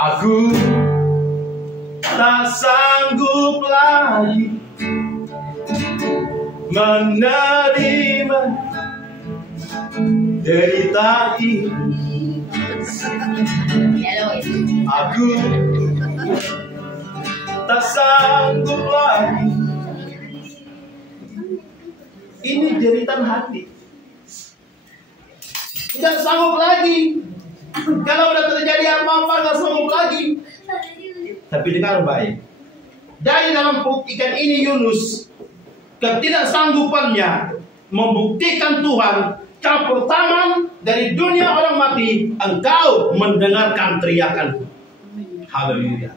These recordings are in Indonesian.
Aku tak sanggup lagi menerima derita ini. Aku tak sanggup lagi. Ini jeritan hati. Tidak sanggup lagi. Kalau udah terjadi apa-apa, nggak sanggup lagi. Tapi dengar baik. Dari dalam ikan ini Yunus, ketidaksanggupannya membuktikan Tuhan, campur tangan dari dunia orang mati, engkau mendengarkan teriakan. Haleluya.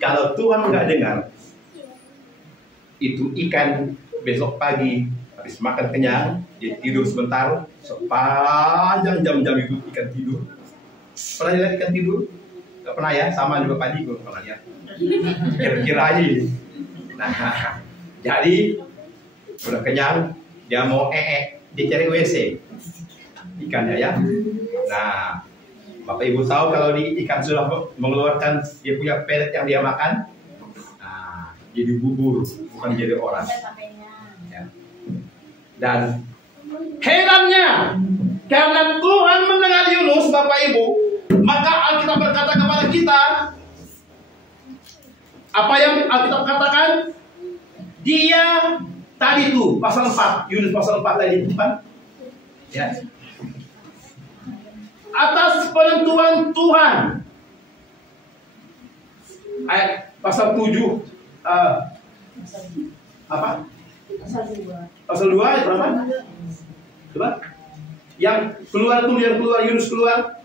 Kalau Tuhan nggak dengar, itu ikan besok pagi habis makan kenyang, dia tidur sebentar, sepanjang jam-jam itu ikan tidur. Pernah lihat ikan tidur? Gak pernah ya, sama juga padi gue pernah lihat. Kira-kira aja. Nah, jadi udah kenyang, dia mau dia cari WC ikannya ya. Nah, Bapak Ibu tahu kalau ikan sudah mengeluarkan dia punya pelet yang dia makan, nah, jadi bubur, bukan jadi orang. Ya. Dan herannya, karena Tuhan mendengar Yunus, Bapak Ibu, maka Alkitab berkata kepada kita, apa yang Alkitab katakan? Dia tadi tuh pasal 4, Yunus pasal 4 tadi bukan? Ya. Atas penentuan Tuhan. Ayat pasal 7 apa? Pasal 2 ayat berapa? Coba. Yang keluar tuh, yang keluar Yunus keluar.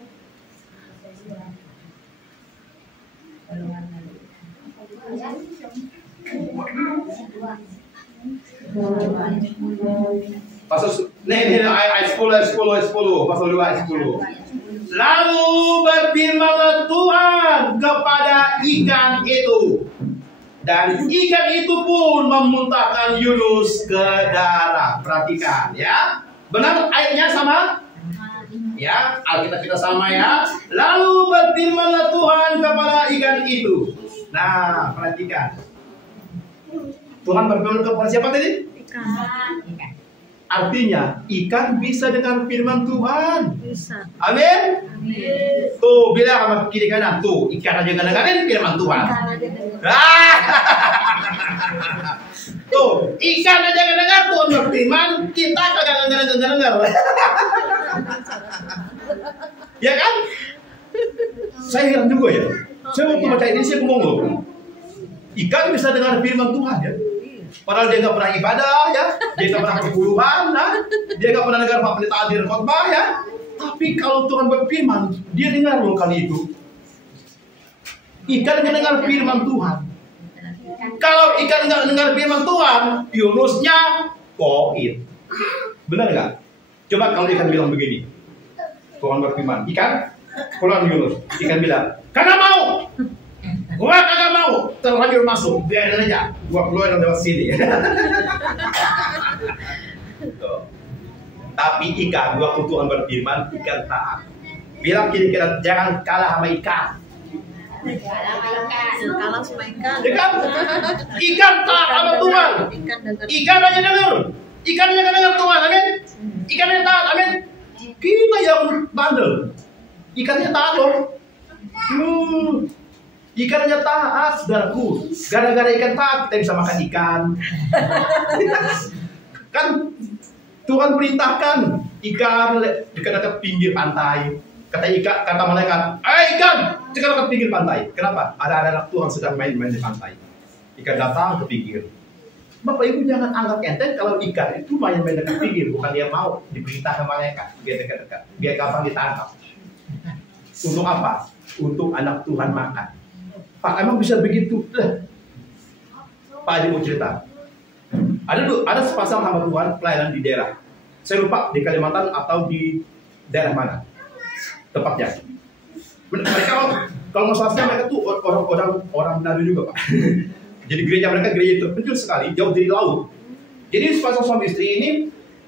Pasal ayat 10 pasal 2 ayat 10. Lalu berfirmanlah Tuhan kepada ikan itu, dan ikan itu pun memuntahkan Yunus ke darat. Perhatikan ya. Benar ayatnya sama? Ya, Alkitab kita sama ya. Lalu berfirmanlah Tuhan kepada ikan itu. Nah, perhatikan. Tuhan berfirman kepada siapa tadi? Ikan. Artinya, ikan bisa dengar firman Tuhan. Bisa. Amin. Amin. Tuh, bilang sama kiri kanan. Tuh, ikan aja dengerin firman Tuhan. Tuh, ikan aja dengar Tuhan berfirman, kita kagak dengar. Ya kan? Saya heran juga ya. Saya waktu baca ini saya ngomong loh. Ikan bisa dengar firman Tuhan ya. Padahal dia nggak pernah ibadah ya, dia nggak pernah perpuluhan, dia nggak pernah dengar Pak Pendeta Adir khotbah ya. Tapi kalau Tuhan berfirman, dia dengar loh kali itu. Ikan dengar firman Tuhan. Kalau ikan nggak dengar firman Tuhan, Yunusnya koin. Benar nggak? Coba kalau ikan bilang begini, Tuhan berfirman, ikan pulang Yunus, ikan bilang, karena mau. Gua kagak mau, terlanjur masuk, biarin aja, gua keluar lewat sini. Tapi ikan, waktu Tuhan berfirman, ikan taat. Bilang kira-kira jangan kalah sama ikan. Kalah sama ikan. Ikan taat sama Tuhan. Ikan hanya dengar. Ikan hanya dengar Tuhan, amin. Ikan hanya taat, amin. Kita yang bandel. Ikannya taat loh. Ikannya taat, saudaraku. Gara-gara ikan taat, kita bisa makan ikan. Kan Tuhan perintahkan ikan dekat-dekat pinggir pantai. Kata malaikat, ikan dekat-dekat pinggir pantai. Kenapa? Ada anak Tuhan sedang main-main di pantai. Ikan datang ke pinggir. Bapak Ibu jangan anggap enteng kalau ikan itu main-main dekat pinggir. Bukan dia mau diperintahkan malaikat biar dekat-dekat, biar gampang ditangkap. Untuk apa? Untuk anak Tuhan makan. Pak, emang bisa begitu? Pak Haji mau cerita. Ada sepasang hamba Tuhan pelayanan di daerah. Saya lupa di Kalimantan atau di daerah mana tepatnya. Mereka kalau nggak salah mereka tuh orang Manado juga Pak. Jadi gereja mereka gereja terpencil sekali, jauh dari laut. Jadi sepasang suami istri ini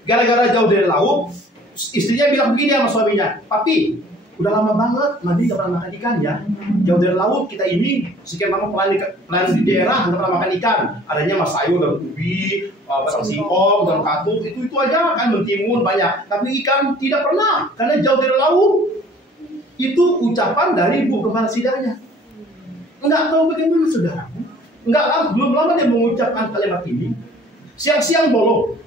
gara-gara jauh dari laut, istrinya bilang begini sama suaminya, papi, udah lama banget Mandi gak pernah makan ikan ya. Jauh dari laut kita ini, sekian lama pelayan di daerah gak pernah makan ikan. Adanya mas sayur, daun ubi, singkong, daun katuk, itu aja kan mentimun banyak. Tapi ikan tidak pernah, karena jauh dari laut. Itu ucapan dari ibu kepala sidangnya. Enggak tahu bagaimana saudara. Belum lama dia mengucapkan kalimat ini. Siang-siang bolong,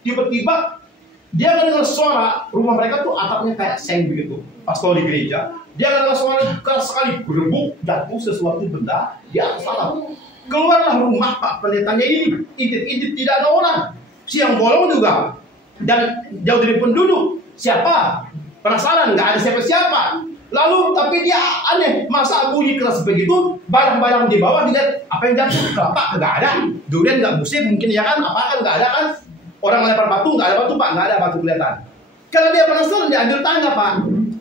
tiba-tiba dia mendengar suara, rumah mereka tuh atapnya kayak seng begitu. Pas di gereja, dia mendengar suara keras sekali, gerebuk, jatuh sesuatu benda di atas atap. Keluarlah rumah Pak Pendetanya ini, intip-intip tidak ada orang. Siang bolong juga, dan jauh dari penduduk. Siapa? Penasaran, nggak ada siapa-siapa. Lalu tapi dia aneh, masa bunyi keras begitu, barang-barang di bawah dilihat apa yang jatuh, kelapa nggak ada, durian nggak musim mungkin ya kan, apa kan nggak ada kan. Orang melempar batu, nggak ada batu Pak, nggak ada batu kelihatan. Kalau dia penasaran, dia ambil tangga Pak.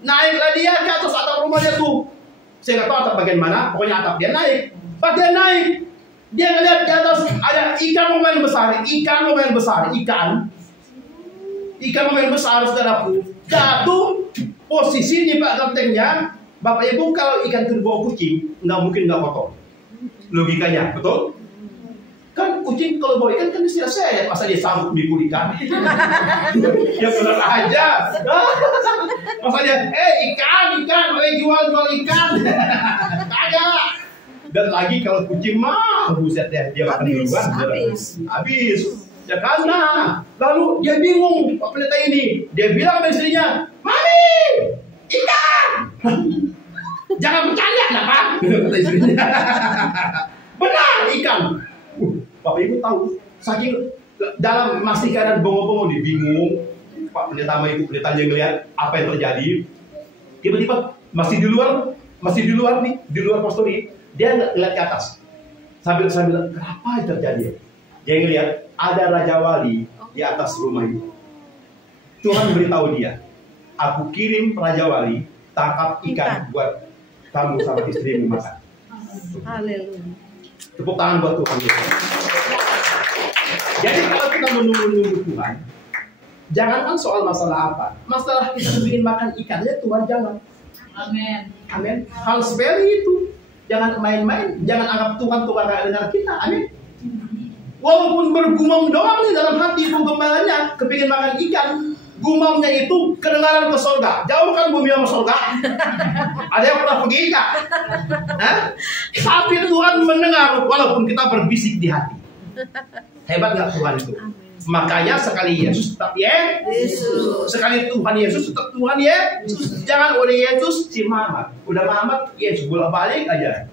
Naiklah dia ke atas atap rumahnya tuh. Saya nggak tahu atap bagian mana, pokoknya atap dia naik. Pas dia naik, dia ngeliat di atas ada ikan lumayan besar, ikan lumayan besar saudaraku. Jatuh, posisi di Pak gentengnya, Bapak Ibu kalau ikan itu dibawa kucing, nggak mungkin nggak kotor. Logikanya, betul? Kan kucing kalau bawa ikan kan mesti sehat, masa dia sanggup mikul ikan? Ya benar aja. Masa dia, ikan, jual ikan. Kagak. Dan lagi kalau kucing mah, buset deh, dia makan duluan. Habis. Ya karena, lalu dia bingung, Pak Pendeta ini. Dia bilang sama istrinya, Mami, ikan. Jangan bercanda, kenapa? Kata istrinya. Benar, ikan. Bapak Ibu tahu, saking dalam masih keadaan bongo-bongo nih, bingung. Pak Pendeta sama Ibu Pendeta aja ngeliat apa yang terjadi. Tiba-tiba masih di luar nih, di luar pastori, dia ngeliat ke atas. Sambil kenapa yang terjadi? Dia ngeliat ada Raja Wali di atas rumah itu. Tuhan beritahu dia, aku kirim Raja Wali tangkap ikan buat kamu sama istrimu makan. Haleluya. Tepuk tangan buat Tuhan. Jadi kalau kita menunggu Tuhan, jangankan soal masalah apa, masalah kita ingin makan ikan aja Tuhan jangan. Amin. Hal sepele itu, jangan main-main, jangan anggap Tuhan nggak dengar kita. Amin. Walaupun bergumam doang nih dalam hati ibu gembalanya, kepingin makan ikan, gumamnya itu kedengaran ke surga. Jauh kan bumi sama surga? Ada yang pernah pergi nggak? Tapi Tuhan mendengar walaupun kita berbisik di hati. Hebat nggak Tuhan itu? Makanya sekali Yesus tetap Yesus, sekali Tuhan Yesus tetap Tuhan Yesus. Jangan udah Yesus si Muhammad, udah Muhammad Yesus bolak-balik aja.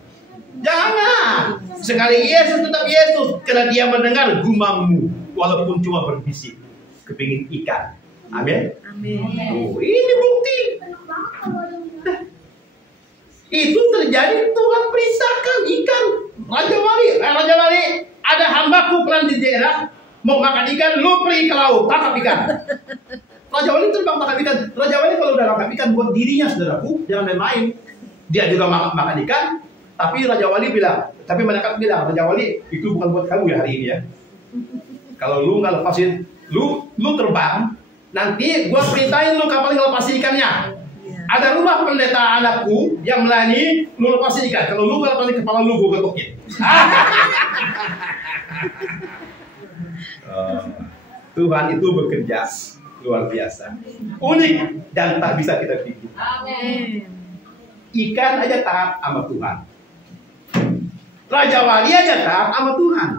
Jangan. Sekali Yesus tetap Yesus, karena dia mendengar gumammu walaupun cuma berbisik, kepingin ikan. Amin. Oh, ini bukti. Itu terjadi, Tuhan perintahkan ikan. Raja Wali, ada hambaku pelan di daerah mau makan ikan, lu pergi ke laut tangkap ikan. Raja Wali terbang tangkap ikan. Raja Wali kalau udah tangkap ikan buat dirinya saudaraku, jangan main-main. Dia juga makan ikan. Tapi Raja Wali bilang, Raja Wali itu bukan buat kamu ya hari ini ya. Kalau lu nggak lepasin, lu terbang, nanti gua perintahin lu kapal ngelepasin ikannya. Ada rumah pendeta anakku yang melayani, lu lepasin ikan. Kalau lu nggak lepasin kepala lu, gua getokin. Tuhan itu bekerja luar biasa, unik dan tak bisa kita pikir. Amin. Ikan aja taat sama Tuhan. Raja Wali aja taat sama Tuhan.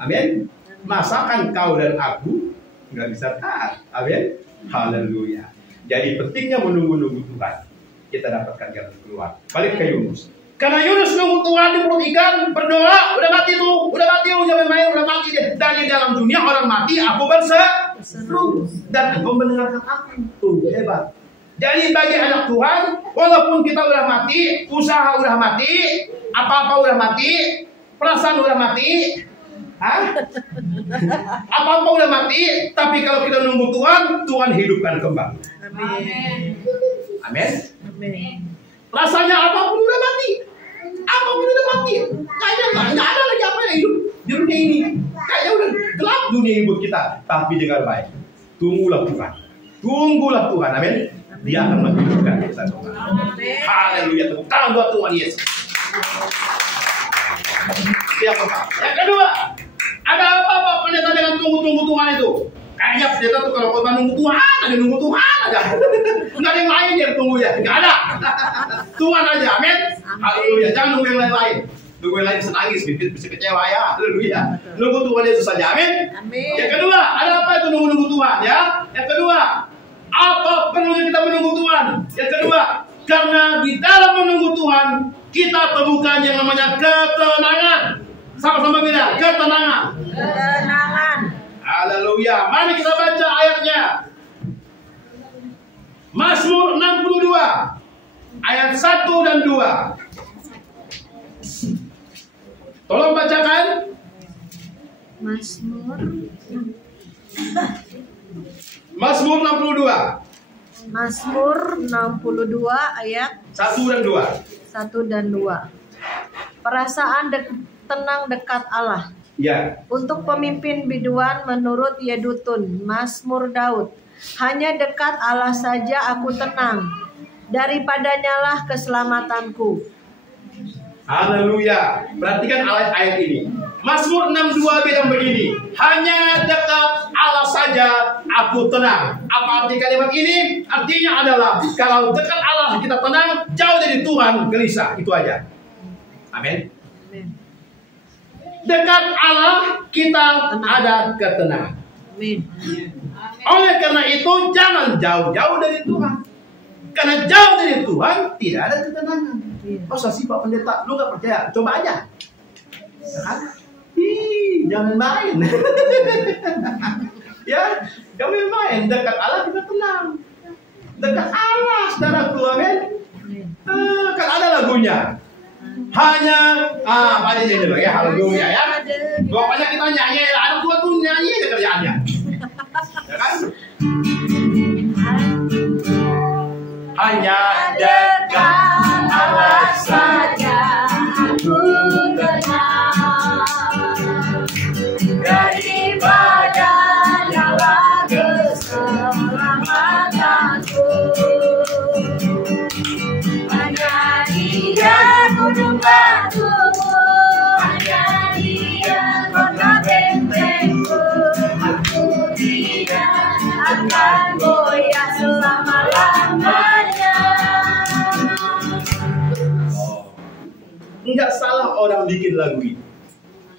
Amin. Masakan kau dan aku nggak bisa taat. Amin. Haleluya. Jadi pentingnya menunggu Tuhan. Kita dapatkan jalan keluar. Balik ke Yunus. Karena Yunus nunggu Tuhan di perut ikan, berdoa, udah mati jangan main, udah mati deh. Dan di dalam dunia orang mati, aku berseru. Dan engkau mendengarkan aku. Tuh, hebat. Jadi bagi anak Tuhan, walaupun kita udah mati, usaha udah mati, apa-apa udah mati, perasaan udah mati, apa-apa udah mati, tapi kalau kita nunggu Tuhan, Tuhan hidupkan kembali. Amin. Rasanya apapun udah mati, kayaknya nggak ada lagi apa yang hidup di dunia ini, kayaknya udah gelap dunia hidup kita. Tapi dengar baik, tunggulah Tuhan, amin. Dia akan menghidupkan kita. Haleluya, tepuk tangan buat Tuhan Yesus. Yang pertama. Yang kedua, ada apa pendeta dengan tunggu-tunggu Tuhan itu? Kayaknya pendeta tuh kalau korban nunggu Tuhan, ada nunggu Tuhan aja. Nggak ada yang lain yang tunggu ya, nggak ada. Tuhan aja, amin. Haleluya, jangan nunggu yang lain-lain. Nunggu yang lain bisa nangis, bisa kecewa ya. Haleluya. Nunggu Tuhan Yesus saja, amin. Yang kedua, ada apa itu nunggu Tuhan ya? Yang kedua, apa perlunya kita menunggu Tuhan? Yang kedua, karena di dalam menunggu Tuhan kita temukan yang namanya ketenangan. Sama-sama bilang, ketenangan. Ketenangan. Haleluya. Mari kita baca ayatnya. Mazmur 62 ayat 1 dan 2. Tolong bacakan. Mazmur 62. Mazmur 62 ayat 1 dan 2. 1 dan 2. Perasaan tenang dekat Allah. Ya. Untuk pemimpin biduan menurut Yedutun, Mazmur Daud. Hanya dekat Allah saja aku tenang. Daripadanyalah keselamatanku. Haleluya. Perhatikan ayat ini. Mazmur 62 bilang begini. Hanya dekat Allah saja aku tenang. Apa arti kalimat ini? Artinya adalah kalau dekat Allah kita tenang, jauh dari Tuhan gelisah. Itu aja. Amin. Dekat Allah kita ada ketenangan. Amin. Oleh karena itu jangan jauh-jauh dari Tuhan. Karena jauh dari Tuhan tidak ada ketenangan. Masa sih Pak Pendeta, lu gak percaya? Coba aja. Ya kan? Jangan main. Ya, jangan main. Dekat Allah kita tenang. Dekat Allah, saudaraku, amin. Kan ada lagunya. Hanya pada nyanyi dulu ya, haleluya ya. Pokoknya kita nyanyi, anak tua tuh nyanyi aja kerjaannya. Ya kan? Hanya dekat Allah saja aku tenang. Daripada nyala keselamatanku. Hanya Dia gunung batuku, hanya Dia kota bentengku. Aku tidak akan goyah selama-lamanya. Enggak salah orang bikin lagu ini.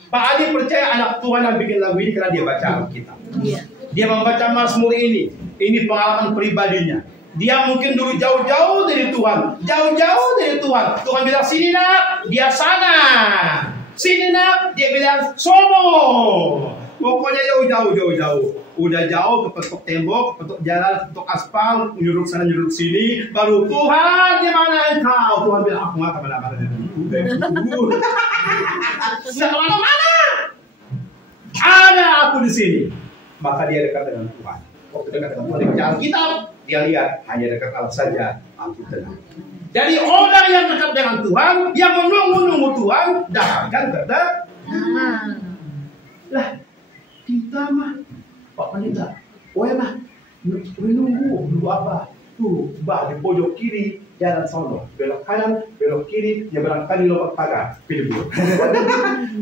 Pak Adi percaya anak Tuhan yang bikin lagu ini karena dia baca Alkitab. Dia membaca Mazmur ini. Ini pengalaman pribadinya. Dia mungkin dulu jauh-jauh dari Tuhan. Jauh-jauh dari Tuhan. Tuhan bilang, sini nak. Dia sana. Sini nak. Dia bilang, sono. Pokoknya jauh-jauh. Udah jauh kepentok tembok, kepentok jalan, kepentok aspal, nyuruk sana, nyuruk sini. Baru Tuhan, di mana engkau? Tuhan bilang, aku nggak kemana-mana. Nggak kemana-mana. Ada aku di sini. Maka dia dekat dengan Tuhan. Waktu dekat dengan Tuhan, dia Alkitab. Dia lihat, hanya dekat Allah saja aku tenang. Jadi orang yang dekat dengan Tuhan, yang menunggu Tuhan, dapatkan ketenangan. Lah, kita mah, Pak Pendeta, mah, nunggu apa? Tuh, di pojok kiri, jalan sono, belok kanan, belok kiri, nyebrang kali lompat pagar, pilih dulu.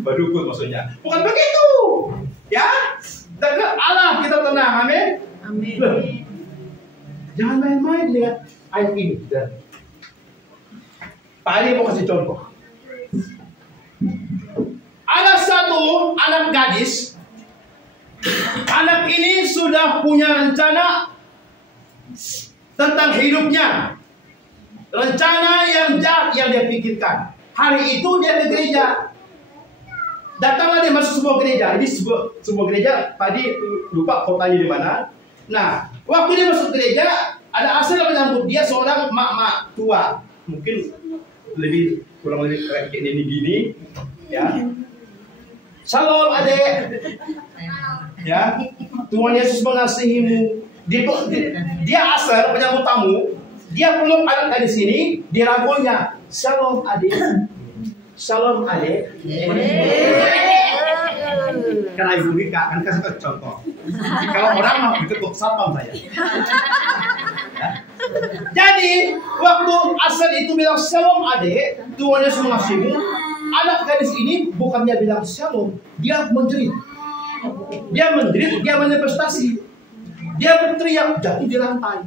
Badukun maksudnya. Bukan begitu, ya? Dekat Allah kita tenang, amin. Amin. Jangan main-main dengan ayat ini. Pak Ali mau kasih contoh. Ada satu anak gadis. Anak ini sudah punya rencana tentang hidupnya. Rencana yang jahat yang dia pikirkan. Hari itu dia ke gereja. Datanglah dia masuk sebuah gereja. Ini sebuah gereja. Tadi lupa kotanya di mana. Nah, waktu dia masuk gereja, ada asal yang menyambut dia seorang mak-mak tua. Mungkin kurang lebih kayak ini gini. Ya. Shalom adek. Ya, Tuhan Yesus mengasihimu. Dia asal penyambut tamu. Dia peluk anak dari sini. Dia ragunya. Shalom adik. Shalom adik. Karena ibu Rika kan kasih contoh. Kalau orang mau diketuk sapam saya. Jadi waktu Asar itu bilang shalom adik, Tuhan Yesus mengasihimu. Anak gadis ini bukannya bilang shalom, dia menjerit. Dia menjerit, dia manifestasi. Dia berteriak jatuh di lantai.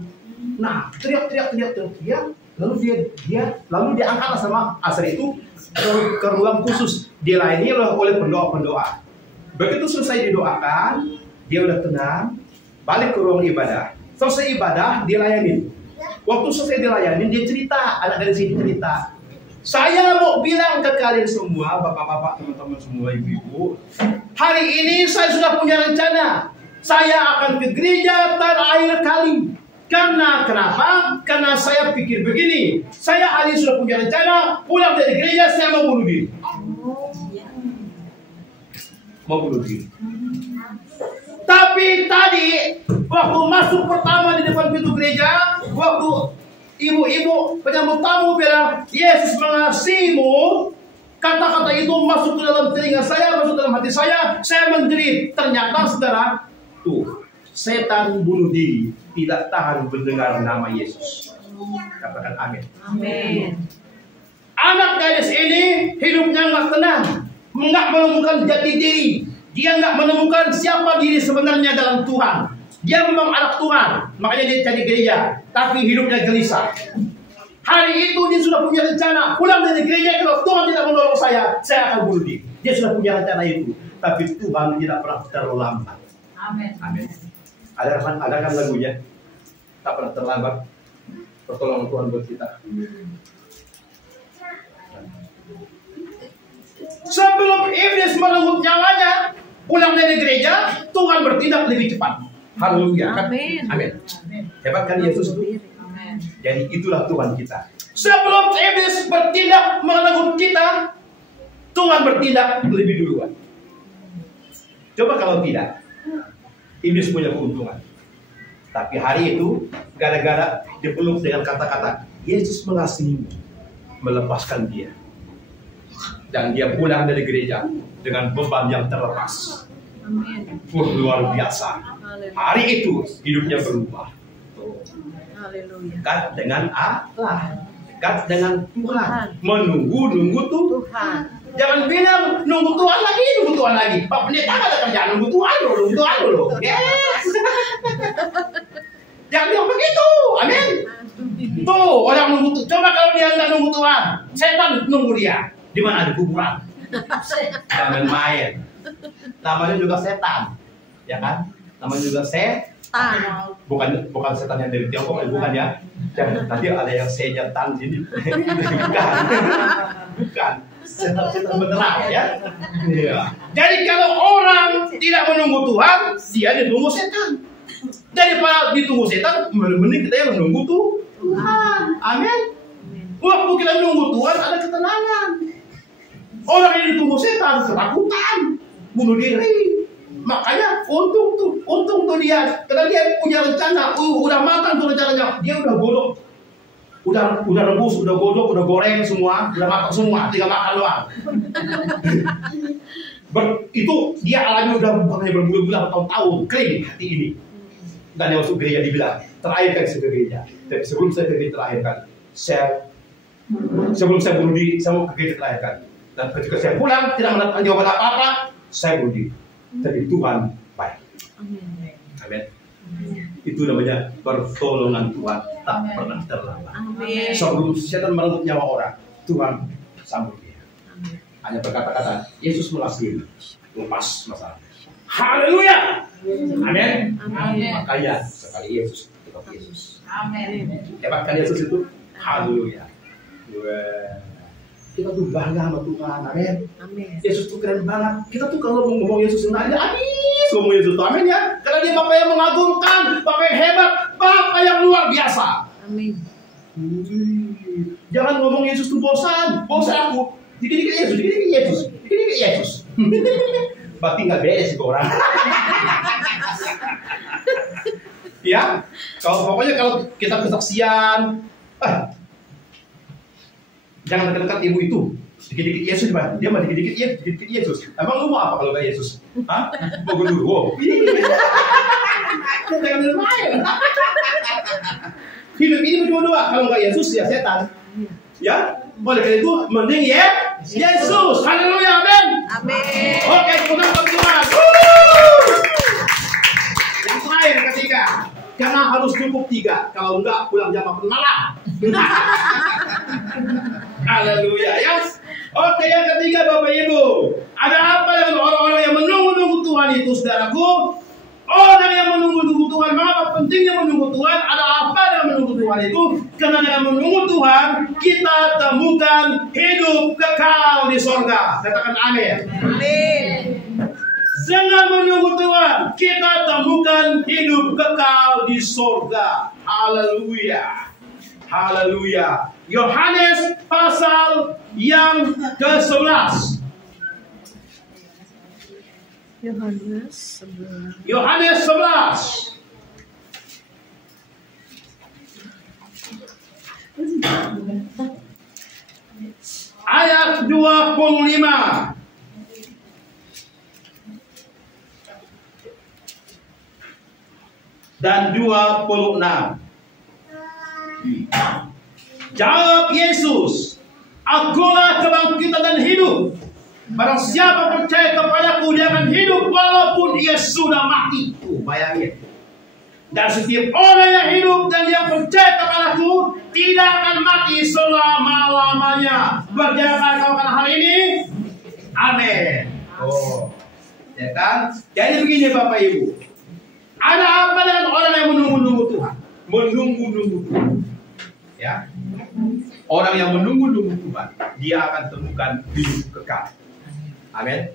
Nah, teriak, lalu dia angkat sama Asar itu ke ruang khusus. Dilayani oleh pendoa-pendoa. Begitu selesai didoakan, dia udah tenang, balik ke ruang ibadah. Selesai ibadah, dilayani. Waktu selesai dilayani, dia cerita, anak dari sini cerita. Saya mau bilang ke kalian semua, bapak-bapak, teman-teman semua, ibu-ibu, hari ini saya sudah punya rencana. Saya akan ke gereja terakhir kali. Karena kenapa? Karena saya pikir begini. Saya hari ini sudah punya rencana, pulang dari gereja saya mau bunuh diri. Mau bunuh diri. Tapi tadi waktu masuk pertama di depan pintu gereja, waktu ibu-ibu penyambut tamu bilang Yesus mengasihimu, kata-kata itu masuk ke dalam telinga saya, masuk dalam hati saya menjerit. Ternyata saudara, tuh setan bunuh diri tidak tahan mendengar nama Yesus. Katakan amin. Amin. Anak gadis ini hidupnya nggak tenang, nggak menemukan jati diri. Dia nggak menemukan siapa diri sebenarnya dalam Tuhan. Dia memang anak Tuhan, makanya dia cari gereja, tapi hidupnya gelisah. Hari itu dia sudah punya rencana, pulang dari gereja, kalau Tuhan tidak menolong saya akan bunuh diri. Dia sudah punya rencana itu, tapi Tuhan tidak pernah terlambat. Amin. Amin. Ada kan lagunya, tak pernah terlambat. Pertolongan Tuhan buat kita. Sebelum iblis merenggut nyawanya, pulang dari gereja, Tuhan bertindak lebih cepat. Haleluya. Amin. Amin. Hebat kan Yesus itu? Amin. Jadi itulah Tuhan kita. Sebelum iblis bertindak merenggut kita, Tuhan bertindak lebih duluan. Coba kalau tidak, iblis punya keuntungan. Tapi hari itu, gara-gara dipeluk dengan kata-kata Yesus mengasihimu, melepaskan dia. Dan dia pulang dari gereja dengan beban yang terlepas. Amin. Luar biasa. Hari itu hidupnya berubah. Haleluya. Dekat dengan Allah, dekat dengan Tuhan. Menunggu Tuhan. Jangan bilang nunggu Tuhan lagi. Pak pendeta ada kerjaan nunggu Tuhan dulu. Yes. Jangan bilang begitu. Amin. Tuh orang nunggu. Coba kalau dia nggak nunggu Tuhan, setan nunggu dia. Di mana? Di kuburan. Jangan main. Namanya juga setan, ya kan? Namanya juga setan. Bukan setan yang dari Tiongkok, bukan ya? Jangan nanti ada yang setan sini. Bukan. Setan beneran ya. Iya. Jadi kalau orang tidak menunggu Tuhan, dia ditunggu setan. Daripada ditunggu setan, mending kita yang menunggu Tuhan. Amin. Waktu kita menunggu Tuhan ada ketenangan. Orang yang ditunggu setan ketakutan, bunuh diri. Makanya untung tuh dia, karena dia punya rencana, udah matang tuh rencananya. Dia udah godok, udah rebus, udah godok, udah goreng semua, udah matang semua, tinggal makan doang. Itu dia alami udah bukan hanya berbulan-bulan atau tahun, kering hati ini. Dan yang masuk gereja dibilang terakhir kali saya ke gereja. Tapi sebelum saya ke gereja terakhir kali, sebelum saya bunuh diri, saya mau ke gereja terakhir kali. Dan ketika saya pulang tidak mendapatkan jawaban apa-apa, saya bunuh diri. Tapi Tuhan baik. Amin. Itu namanya pertolongan Tuhan tak pernah terlambat. Amin. Sebelum setan merenggut nyawa orang, Tuhan sambut dia. Hanya berkata-kata Yesus mengasihi, lepas masalah. Haleluya. Amin. Makanya sekali Yesus tetap Yesus. Amin. Hebat kan Yesus itu? Haleluya. Kita tuh bangga sama Tuhan. Amin. Yesus tuh keren banget. Kita tuh kalau ngomong Yesus aja habis ngomong Yesus tuh. Amin ya. Karena dia Bapa yang mengagumkan, Bapa yang hebat, Bapa yang luar biasa. Amin. Jangan ngomong Yesus tuh bosan aku. Dikit-dikit Yesus. Berarti nggak beres itu orang. Ya, pokoknya kalau kita kesaksian, jangan dekat-dekat ibu itu. Dikit-dikit Yesus dia mah dikit-dikit Yesus. Emang lu mau apa kalau kayak Yesus? Hah? Mau gundur? Wow. Jangan main. Hidup ini berdua-dua. Kalau nggak Yesus ya setan. Ya, oleh karena itu mending ya Yesus. Haleluya, amin. Amin. Oke, pulang ke Tuhan. Yang terakhir ketiga, karena harus cukup 3. Kalau enggak pulang jam 8 malam. Haleluya, ya. Oke, yang ketiga Bapak Ibu, ada apa dengan orang-orang yang menunggu-nunggu Tuhan itu, saudaraku? Orang yang menunggu-nunggu Tuhan, mengapa pentingnya menunggu Tuhan? Ada apa dengan menunggu Tuhan itu? Karena dengan menunggu Tuhan, kita temukan hidup kekal di sorga. Katakan amin. Amin. Dengan menunggu Tuhan, kita temukan hidup kekal di sorga. Haleluya. Haleluya. Yohanes pasal yang ke-11. Yohanes 11. Ayat 25. Dan 26. Jawab Yesus, "Akulah kebangkitan dan hidup. Barang siapa percaya kepadaku, dia akan hidup walaupun ia sudah mati." Bayangin. Dan setiap orang yang hidup dan yang percaya kepadaku tidak akan mati selama-lamanya. Percayakan kau akan hal ini? Amin. Ya kan? Jadi begini Bapak Ibu. Ada apa dengan orang yang menunggu-nunggu Tuhan? Menunggu-nunggu Tuhan. Ya. Orang yang menunggu-nunggu Tuhan, dia akan temukan hidup kekal. Amin.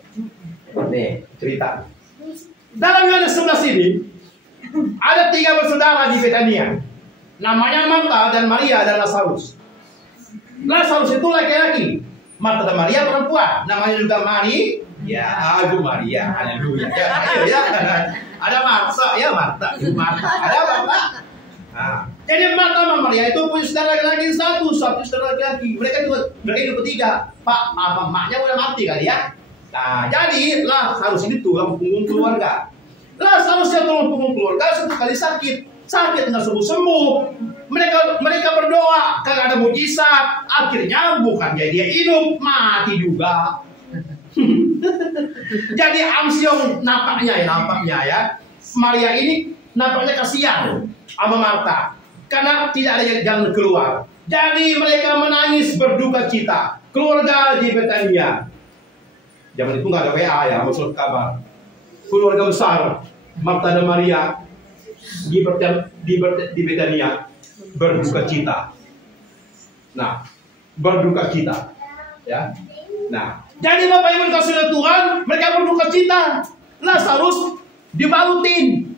Nih, cerita. Dalam Yohanes 11 ini, ada 3 bersaudara di Betania. Namanya Marta dan Maria dan Lazarus. Lazarus itu laki-laki. Marta dan Maria perempuan. Namanya juga Mari. Ya, Ibu Maria. Haleluya. Ya. Ada Marta, ya Marta. Ibu Marta. Ada Bapak. Nah, jadi Marta dan Maria itu punya saudara laki-laki satu saudara laki-laki. Mereka hidup bertiga. Pak, maknya udah mati kali ya. Nah, jadi Lazarus ini tulang punggung keluarga. Lazarus yang tulang punggung keluarga satu kali sakit nggak sembuh. Mereka berdoa karena ada mujizat. Akhirnya bukannya dia hidup, mati juga. Jadi Amsyong nampaknya ya. Maria ini nampaknya kasihan sama Marta karena tidak ada jalan keluar. Jadi mereka menangis berduka cita. Keluarga di Betania. Zaman itu nggak ada WA ya, maksud kabar. Keluarga besar Marta dan Maria di Betania berduka cita. Nah, berduka cita, ya. Nah, jadi Bapak Ibu dikasih Tuhan, mereka berduka cita. Lazarus dibalutin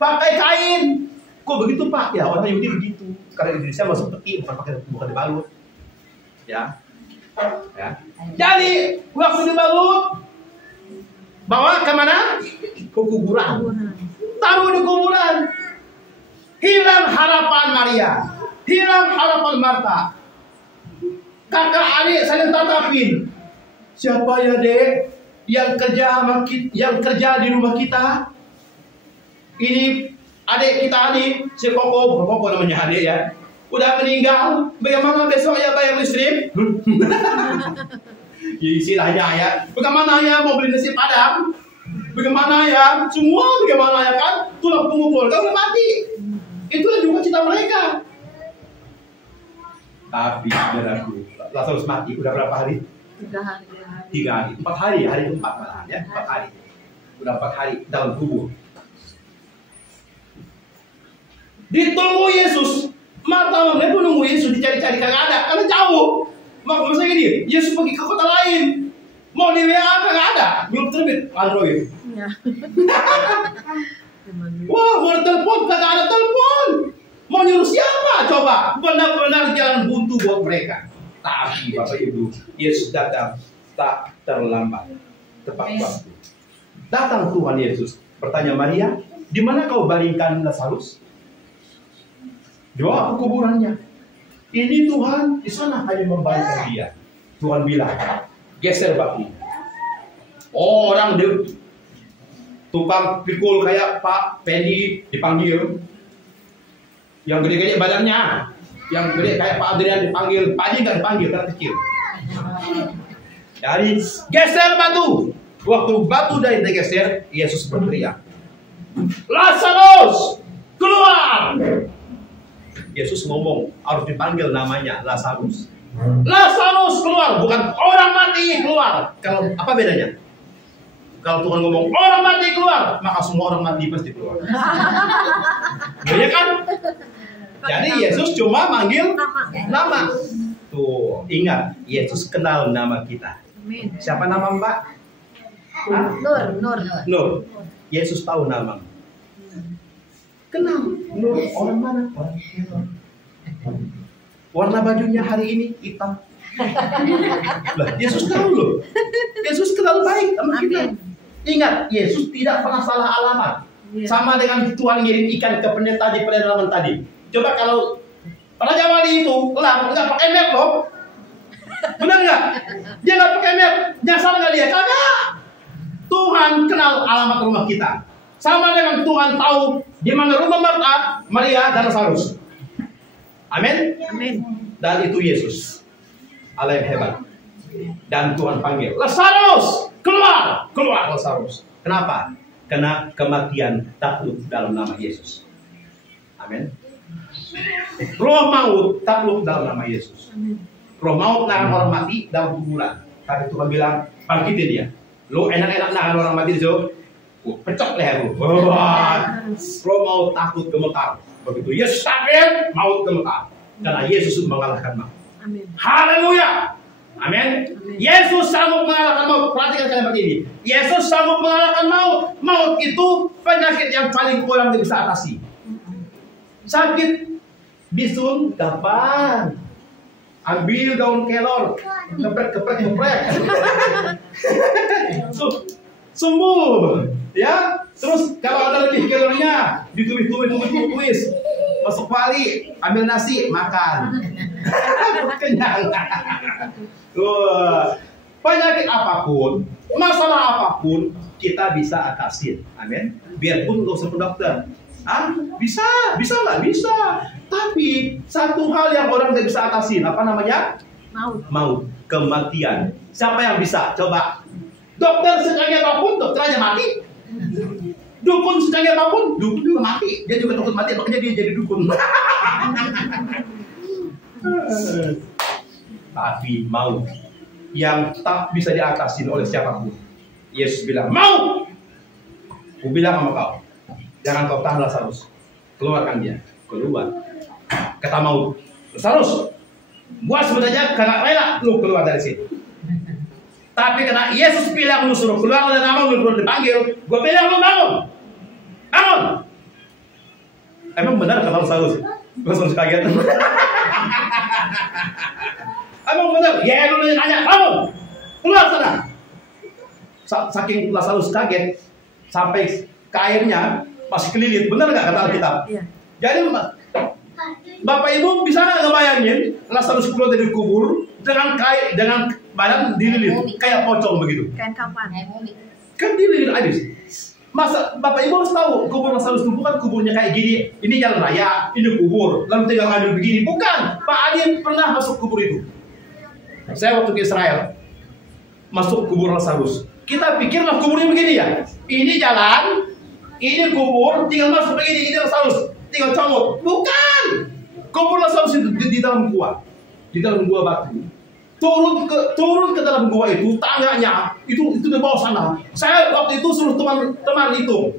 pakai kain. Kok begitu Pak? Ya orang Yahudi begitu. Karena Indonesia masuk peti bukan dibalut. Ya. Jadi waktu dibalut, bawa ke mana? Ke kuburan. Taruh di kuburan. Hilang harapan Maria, hilang harapan Marta. Kakak adik saling tatapin. Siapa ya Dek yang kerja di rumah kita? Ini adik kita nih, si Koko namanya adik ya. Udah meninggal, bagaimana besok ya bayar listrik? Jadi istilahnya ya, bagaimana ya mau beli nasi padang? Bagaimana ya? Semua bagaimana ya kan? Tulang punggung keluarga udah mati. Itulah juga cita mereka. Tapi saudaraku, Lazarus mati udah berapa hari? 3 hari. 3 hari. 4 hari, hari keempat malahan ya. 4 hari. Udah 4 hari dalam kubur. Ditunggu Yesus. Marta mereka nunggu Yesus dicari-cari kagak ada karena jauh. Maksudnya gini, Yesus pergi ke kota lain. Mau di WA kagak ada, belum terbit Android. Ya. Wah, mau telepon kagak ada telepon. Mau nyuruh siapa coba? Benar-benar jalan buntu buat mereka. Tapi Bapak Ibu, Yesus datang tak terlambat, tepat waktu. Datang Tuhan Yesus, bertanya Maria, di mana kau baringkan Lazarus? Dibawa ke kuburannya. Ini Tuhan di sana hanya membaringkan dia. Tuhan bilang, geser batu. Orang tukang pikul kayak Pak Pendi dipanggil. Yang gede-gede badannya, yang gede kayak Pak Adrian dipanggil. Pak Haji nggak dipanggil karena kecil. Jadi geser batu. Waktu batu dari digeser, Yesus berteriak, Lazarus keluar. Yesus ngomong, harus dipanggil namanya Lazarus. Lazarus keluar, bukan orang mati keluar. Kalau apa bedanya? Kalau Tuhan ngomong orang mati keluar, maka semua orang mati pasti keluar. Iya kan? Jadi Yesus cuma manggil nama. Tuh, ingat, Yesus kenal nama kita. Siapa nama Mbak? Nur. Yesus tahu nama. Kenal. Nur orang mana? Orang Kilo. Warna bajunya hari ini hitam. Lah, Yesus tahu loh. Yesus kenal baik sama kita. Ingat, Yesus tidak pernah salah alamat. Sama dengan Tuhan ngirim ikan ke pendeta di pedalaman tadi. Coba kalau Raja Wali itu nggak pakai map loh. Benar nggak? Dia nggak pakai map. Nyasar nggak dia? Kagak. Tuhan kenal alamat rumah kita. Sama dengan Tuhan tahu di mana rumah Marta, Maria, dan Lazarus. Amin. Dan itu Yesus, Allah yang hebat. Dan Tuhan panggil, Lazarus, keluar Lazarus. Kenapa? Karena kematian takluk dalam nama Yesus. Amin. Roh maut takluk dalam nama Yesus. Roh maut nahan orang mati dalam kuburan. Tapi Tuhan bilang, bangkitin dia. Lo enak-enak nahan orang mati di situ, pecok leher lu. Roh maut takut gemetar. Begitu Yesus sakit, maut gemetar. Karena Yesus mengalahkan maut. Haleluya. Amin. Yesus sanggup mengalahkan maut. Perhatikan kalimat ini. Yesus sanggup mengalahkan maut. Maut itu penyakit yang paling kurang bisa atasi. Sakit bisul gampang. Ambil daun kelor, geprek. Sembuh. Ya. Terus kalau ada lebih kelornya, ditumis. Masuk kuali, ambil nasi, makan. Kenyang. Penyakit apapun, masalah apapun, kita bisa atasin. Amin. Biarpun nggak usah ke dokter. Bisa nggak? Bisa. Tapi satu hal yang orang tidak bisa atasin, apa namanya? Maut. Kematian. Siapa yang bisa? Coba. Dokter secanggih apapun, dokter aja mati. Dukun secanggih apapun, dukun juga mati. Dia juga takut mati, makanya dia jadi dukun. Tapi maut yang tak bisa diatasin oleh siapapun. Yesus bilang, mau. Aku bilang sama kau, jangan kau tahan Lazarus. Keluarkan dia. Keluar. Kata maut, Lazarus, gua sebenarnya kagak rela lu keluar dari sini. Tapi karena Yesus bilang lu suruh keluar dari nama lu dipanggil, gua bilang lu bangun. Emang benar kata Lazarus? Lazarus kaget. Emang benar? Ya lu nanya, bangun. Keluar sana. Saking Lazarus kaget sampai kainnya masih kelilit. Benar nggak kata Alkitab? Iya. Jadi Bapak Ibu bisa nggak ngebayangin Lazarus keluar dari kubur dengan badan dililit kayak pocong begitu? Kain kapan? Kan dililit habis. Masa Bapak Ibu harus tahu kubur Lazarus itu bukan kuburnya kayak gini. Ini jalan raya, ini kubur, lalu tinggal ngambil begini. Bukan. Pak Adi pernah masuk kubur itu. Saya waktu ke Israel masuk kubur Lazarus. Kita pikirlah kuburnya begini ya. Ini jalan, ini kubur, tinggal masuk begini, ini Lazarus, tinggal comot. Bukan. Kubur Lazarus itu di dalam gua, batu. Turun ke dalam gua itu, tangganya itu di bawah sana. Saya waktu itu suruh teman hitung.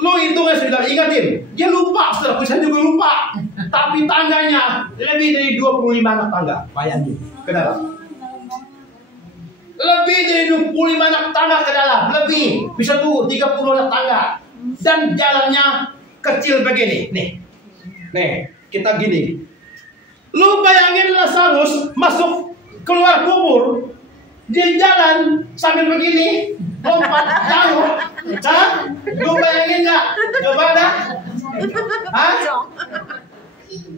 Lo hitung ya sudah ingatin. Dia lupa, saudara, saya juga lupa. Tapi tangganya lebih dari 25 anak tangga. Bayangin ke dalam. Lebih dari 25 anak tangga ke dalam. Lebih. Bisa tuh 30 anak tangga. Dan jalannya kecil begini. Nih, kita gini. Lu bayangin Lazarus masuk keluar kubur. Dia jalan sambil begini. Lompat jauh. Lu bayangin nggak? Coba dah.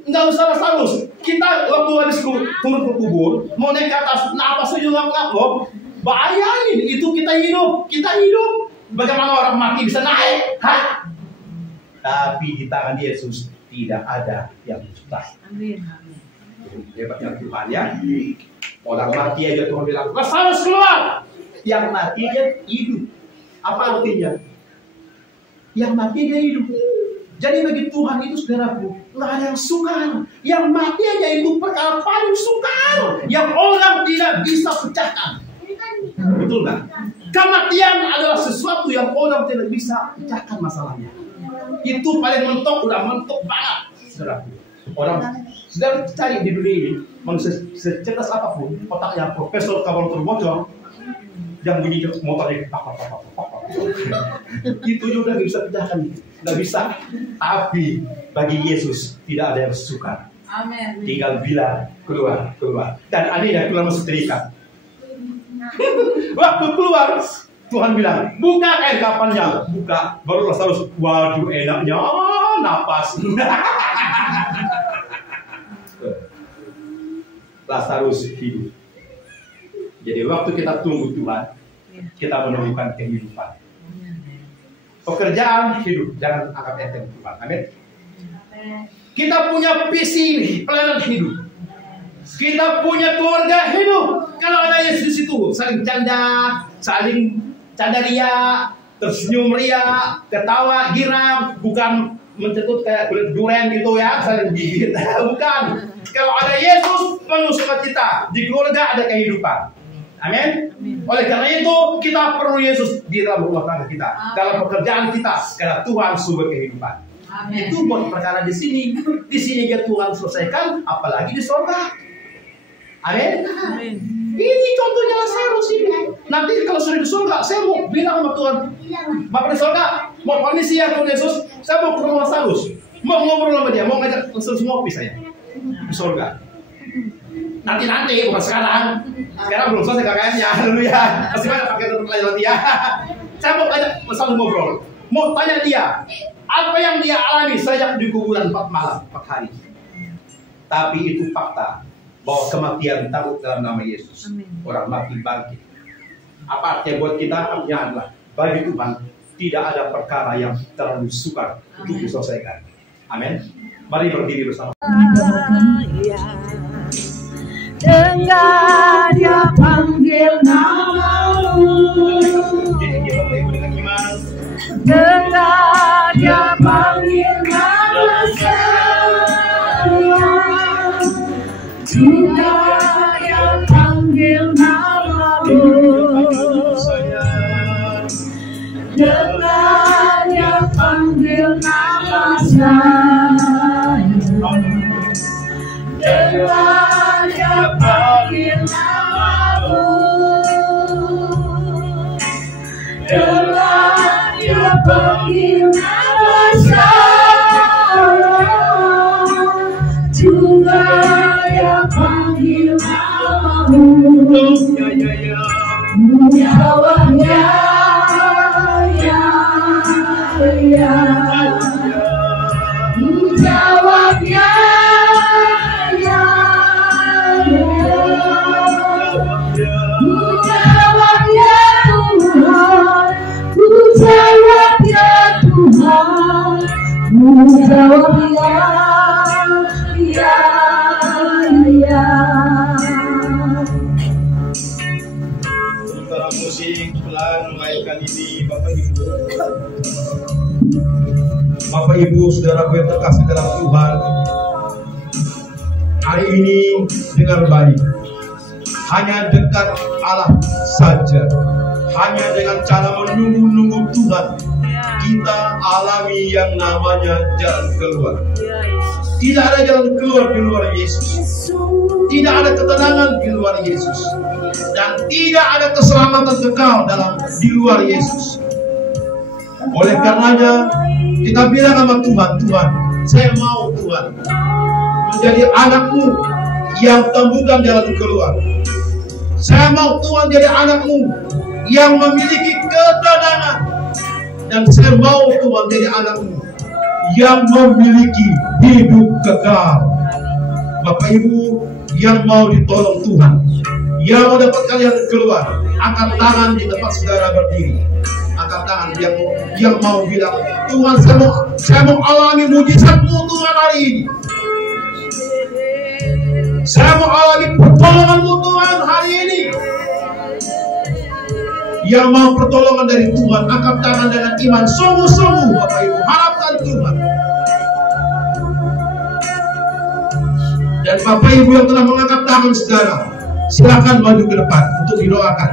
Nggak usah Lazarus. Kita waktu habis turun ke kubur, mau naik ke atas, napas saja nggak loh. Bayangin, itu kita hidup. Bagaimana orang mati bisa naik? Hah? Tapi di tangan Yesus tidak ada yang mustahil. Amin. Hebatnya Tuhan ya. Orang mati aja Tuhan bilang, Lazarus keluar. Yang mati dia hidup. Apa artinya? Yang mati dia hidup. Jadi bagi Tuhan itu saudaraku, nggak ada yang sukar. Yang mati aja itu perkara paling sukar, yang orang tidak bisa pecahkan. Betul nggak? Kematian adalah sesuatu yang orang tidak bisa pecahkan masalahnya. Itu paling mentok, udah mentok banget, saudaraku. Orang sedang cari di dunia ini, manusia secerdas apapun, otaknya profesor kabel terbocor, yang bunyi motornya itu juga nggak bisa pecahkan, nggak bisa. Tapi bagi Yesus tidak ada yang suka. Amin. Tinggal bilang keluar. Dan anehnya keluar masuk terikat. Waktu keluar Tuhan bilang buka kain kapannya, buka. Baru Lazarus, waduh enaknya napas. Lazarus hidup. Jadi waktu kita tunggu Tuhan, kita menemukan kehidupan. Pekerjaan hidup, jangan anggap enteng Tuhan. Amin. Kita punya visi pelayanan hidup. Kita punya keluarga hidup. Kalau ada Yesus itu saling canda ria, tersenyum ria, ketawa girang, bukan mencetut kayak kulit durian gitu ya, saling gigit. Bukan. Kalau ada Yesus, penuh sukacita. Di keluarga ada kehidupan. Amin. Oleh karena itu kita perlu Yesus di dalam rumah tangga kita, dalam pekerjaan kita, karena Tuhan sumber kehidupan. Amin. Itu buat perkara di sini. Di sini dia Tuhan selesaikan, apalagi di surga. Amin. Ini contohnya Lazarus ini. Nanti kalau sudah di surga, saya mau bilang sama Tuhan, Bapak di surga, mau permisi ya Tuhan Yesus, saya mau ke rumah Lazarus, mau ngobrol sama dia, mau ngajak Lazarus ngopi saya di surga. Nanti bukan sekarang. Sekarang belum selesai KKN-nya, haleluya. Masih banyak pakai untuk pelajaran dia. Saya mau ajak Lazarus ngobrol, mau tanya dia apa yang dia alami sejak di kuburan 4 malam 4 hari. Tapi itu fakta bahwa kematian taruh dalam nama Yesus. Amin. Orang mati bangkit. Apa artinya buat kita? Artinya adalah bagi Tuhan tidak ada perkara yang terlalu sukar untuk diselesaikan. Amin. Mari berdiri bersama. Dengar dia panggil namamu. Jadi dia Bapak Ibu dengan iman. Dengar dia panggil nama saya. Dengar dia panggil namamu. Dengar dia panggil nama saya. Dengar dia panggil namamu. Dengar dia panggil nama saya. Juga dia panggil namamu. Jawabnya ya, ya. Jawabnya jawab ya, ya. Saudara musik pelan memainkan ini, Bapak Ibu. Bapak Ibu, saudaraku yang terkasih dalam Tuhan, hari ini dengar baik. Hanya dekat Allah saja. Hanya dengan cara menunggu Tuhan, kita alami yang namanya jalan keluar. Tidak ada jalan keluar di luar Yesus. Tidak ada ketenangan di luar Yesus. Dan tidak ada keselamatan kekal di luar Yesus. Oleh karenanya kita bilang sama Tuhan, Tuhan, saya mau Tuhan menjadi anakmu yang temukan jalan keluar. Saya mau Tuhan jadi anakmu yang memiliki ketenangan. Dan saya mau Tuhan jadi anakmu yang memiliki hidup kekal. Bapak Ibu yang mau ditolong Tuhan, yang mau dapat kalian keluar, angkat tangan di tempat saudara berdiri. Angkat tangan yang mau bilang, Tuhan, saya mau alami mujizat-Mu Tuhan hari ini. Saya mau alami pertolongan-Mu Tuhan hari ini. Yang mau pertolongan dari Tuhan, angkat tangan dengan iman sungguh-sungguh. Bapak Ibu, harapkan Tuhan. Dan Bapak Ibu yang telah mengangkat tangan saudara, silakan maju ke depan untuk didoakan.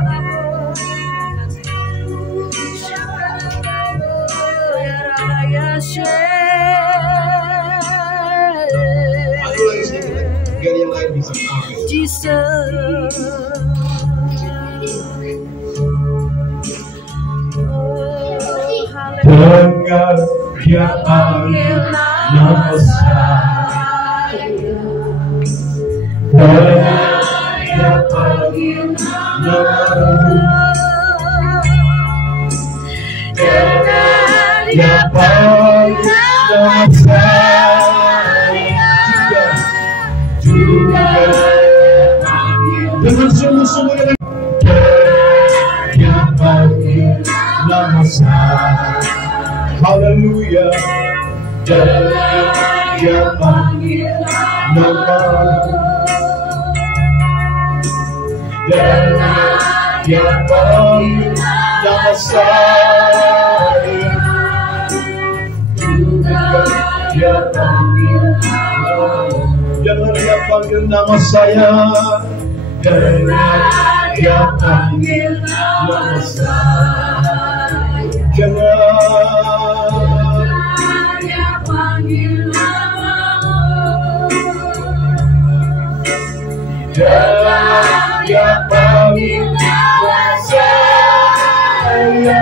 Maju lagi sedikit lagi, biar yang lain bisa. Dengar dia panggil nama saya. Dengar dia panggil namamu. Dengar dia panggil nama saya. Juga dengan sungguh-sungguh dengan dia panggil nama saya. Haleluya. Dia panggil namamu. Dia panggil nama saya. Dia panggil namamu. Jangan dia panggil nama saya. Dia panggil nama saya. Jangan dia panggil namamu. Dia panggil nama saya.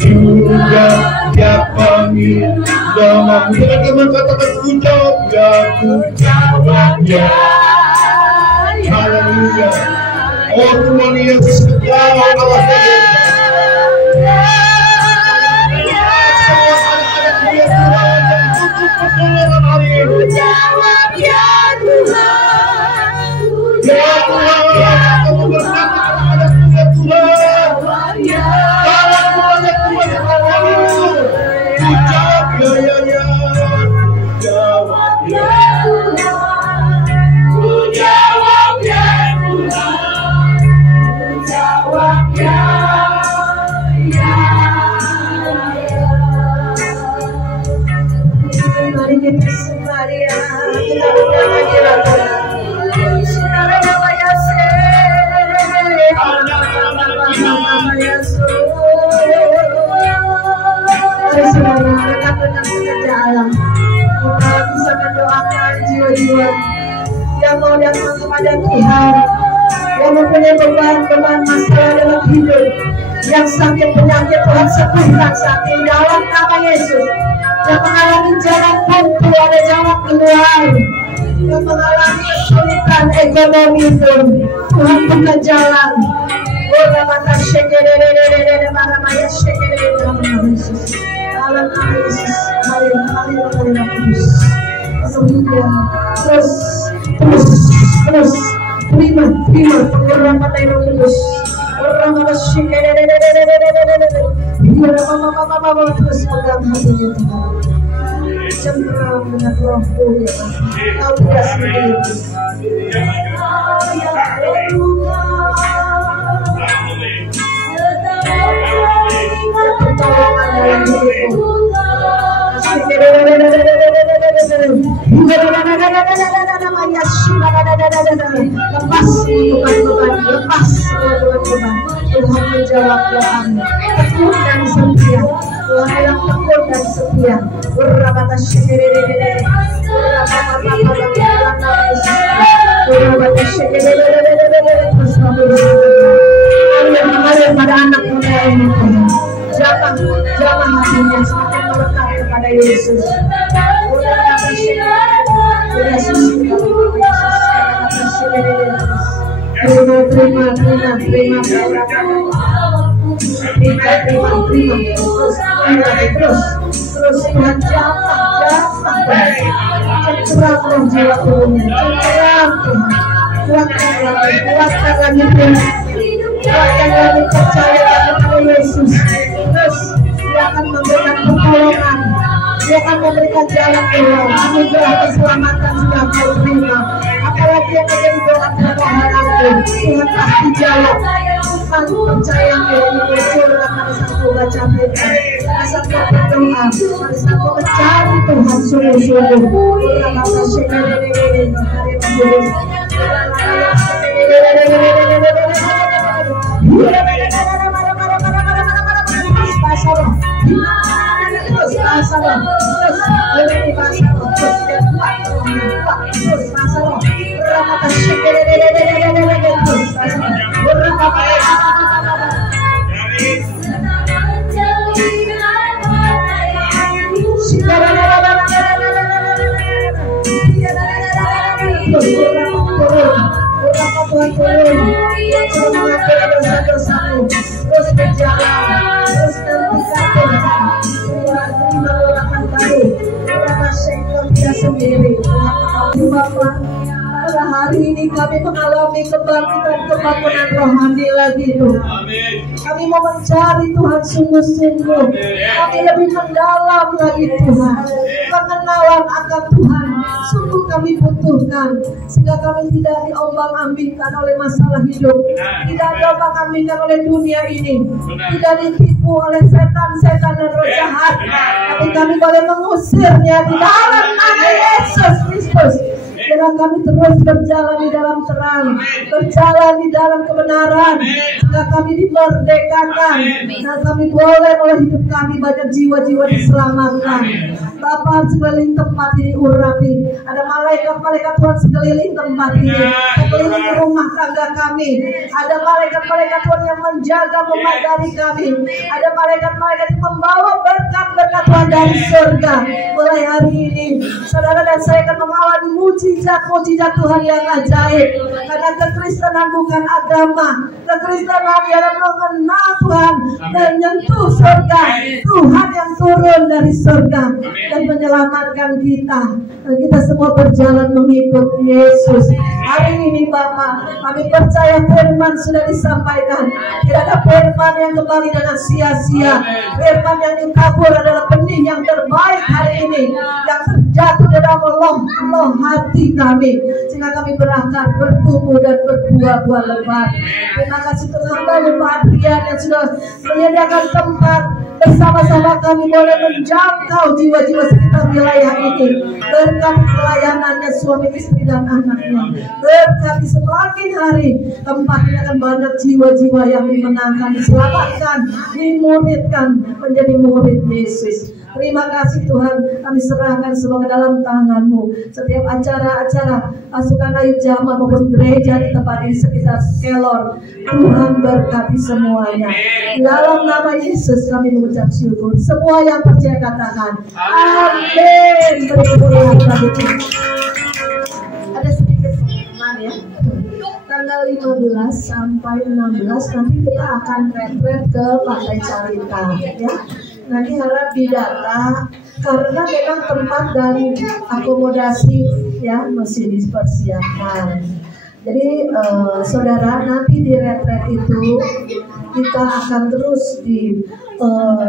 Juga dia panggil namamu. Dengan iman katakan ku jawab ya, ku jawab ya. Haleluya. Oh Tuhan Yesus, ya Allah ya. Ku jawab ya Tuhan. Ya Tuhan, kamu berkata anak-anakmu ya Tuhan. Jawab ya Tuhan. Ku jawab ya. Jawab ya Tuhan. Ku jawab ya Tuhan. Ku jawab ya. Mari kita Maria, kita hadirat Saudara nama Yesus. Saudara, dekat dengan pekerja Allah, kita bisa mendoakan jiwa-jiwa yang mau datang kepada Tuhan, yang mempunyai beban-beban masalah dalam hidup, yang sakit penyakit Tuhan sembuhkan saat ini dalam nama Yesus. Yang mengalami jalan buntu ada jalan keluar, yang mengalami kesulitan ekonomi pun Tuhan buka jalan. Dalam nama Yesus, dalam nama Yesus, terus terima pengurapan Roh Kudus. Terus pegang hatinya Tuhan, cenderung dengan Roh-Mu ya Tuhan. Kau tidak sendiri. Pertolongan dalam hidupmu. Lepas beban-beban, lepas beban-beban. Tuhan menjawab doamu. Tekun dan setia. Tuhan bilang tekun dan setia. Berabata syekere. Mengalir pada anak muda ini Tuhan. Jamah hatinya semakin melekat kepada Yesus. Terima. Terus. Terus Tuhan jangan cenderung jiwa turunnya, cenderung Tuhan, kuatkan lagi Tuhan, kuatkan lagi percaya kepada Yesus. Terus Dia akan memberikan pertolongan, Dia akan memberikan jalan keluar, anugerah keselamatan sudah kau terima. Apalagi yang menjadi doa permohonan aku, Tuhan pasti jawab. Tuhan percaya ini surga pada saat kau baca firman, pada saat kau berdoa, pada saat kau mencari Tuhan sungguh-sungguh. Tuhan turun, Tuhan mengampuni dosa-dosamu, terus berjalan, terus nantikan Tuhan, Tuhan terima urapan baru, urapan Syaitan tidak sendiri. Bapak, pada hari ini kami mengalami kebangkitan rohani lagi Tuhan. Kami mau mencari Tuhan sungguh-sungguh, kami lebih mendalam lagi Tuhan, pengenalan akan Tuhan. Sungguh kami butuhkan, sehingga kami tidak diombang-ambingkan oleh masalah hidup, tidak diombang-ambingkan oleh dunia ini, tidak ditipu oleh setan-setan dan roh jahat, tapi kami boleh mengusirnya di dalam nama Yesus Kristus. Biarlah kami terus berjalan di dalam terang, berjalan di dalam kebenaran, sehingga kami dimerdekakan, dan kami boleh oleh hidup kami banyak jiwa-jiwa diselamatkan. Bapa, sekeliling tempat ini urapi, ada malaikat-malaikat Tuhan sekeliling tempat ini, sekeliling rumah tangga kami, ada malaikat-malaikat Tuhan yang menjaga, memagari kami, ada malaikat-malaikat yang membawa berkat-berkat Tuhan dari surga. Mulai hari ini, saudara dan saya akan mengalami mujizat Tuhan yang ajaib, karena kekristenan bukan agama, kekristenan ialah mengenal Tuhan dan menyentuh surga, Tuhan yang turun dari surga dan menyelamatkan kita, dan kita semua berjalan mengikut Yesus. Hari ini Bapak, kami percaya firman sudah disampaikan, tidak ada firman yang kembali dengan sia-sia. Firman yang dikabur adalah benih yang terbaik hari ini, yang terjatuh dalam loh hati kami, sehingga kami berakar, bertumbuh dan berbuah-buah lebat. Terima kasih untuk hamba Pak Adrian yang sudah menyediakan tempat bersama-sama kami boleh menjangkau jiwa-jiwa sekitar wilayah ini. Berkati pelayanannya suami istri dan anaknya, berkati semakin hari tempat ini akan banyak jiwa-jiwa yang dimenangkan, diselamatkan, dimuridkan menjadi murid Yesus. Terima kasih Tuhan, kami serahkan semua ke dalam tangan-Mu. Setiap acara-acara pasukan Ayub Jamal maupun gereja di tempat ini sekitar Kelor, Tuhan berkati semuanya. Di dalam nama Yesus kami mengucap syukur. Semua yang percaya katakan amin. Ada sedikit pengumuman ya. Tanggal 15 sampai 16 nanti kita akan retret ke Pantai Carita ya. Nanti harap didata karena memang tempat dan akomodasi ya masih dipersiapkan. Jadi saudara, nanti di retret itu kita akan terus di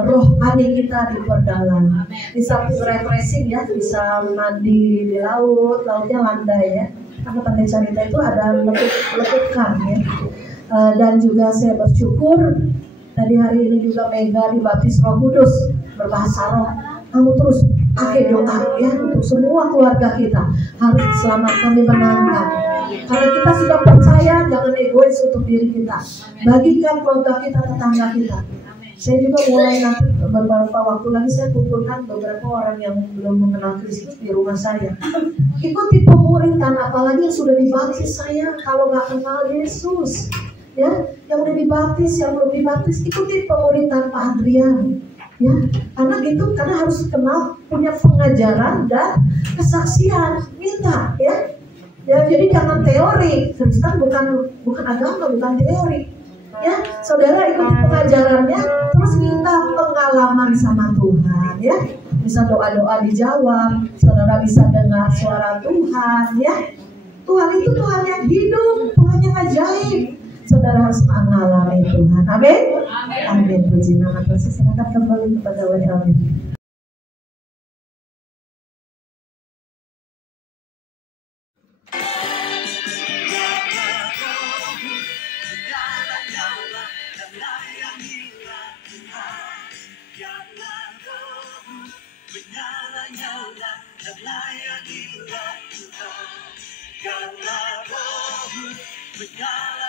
rohani kita diperdalam. Di samping refreshing ya, bisa mandi di laut, lautnya landai ya. Karena Pantai Carita itu ada lekukan ya. Dan juga saya bersyukur tadi hari ini juga Mega dibaptis Roh Kudus berbahasa roh. Kamu terus pakai doa ya untuk semua keluarga kita harus diselamatkan, dimenangkan. Karena kita sudah percaya, jangan egois untuk diri kita. Bagikan keluarga kita, tetangga kita. Saya juga mulai nanti beberapa waktu lagi saya kumpulkan beberapa orang yang belum mengenal Kristus di rumah saya. Ikuti pemuritan, apalagi yang sudah dibaptis saya kalau nggak kenal Yesus. Ya, yang udah dibaptis, yang belum dibaptis, ikuti pemuritan Pak Adrian. Ya, karena gitu, karena harus kenal, punya pengajaran dan kesaksian, minta ya. Ya, jadi jangan teori. Kristen bukan agama, bukan teori. Ya, saudara ikuti pengajarannya, terus minta pengalaman sama Tuhan ya. Bisa doa-doa dijawab, saudara bisa dengar suara Tuhan ya. Tuhan itu Tuhan yang hidup, Tuhan yang ajaib. Saudara harus mengalami Tuhan. Amin. Amin. Puji nama Tuhan. Silakan kembali kepada WLB. Karena rohmu menyala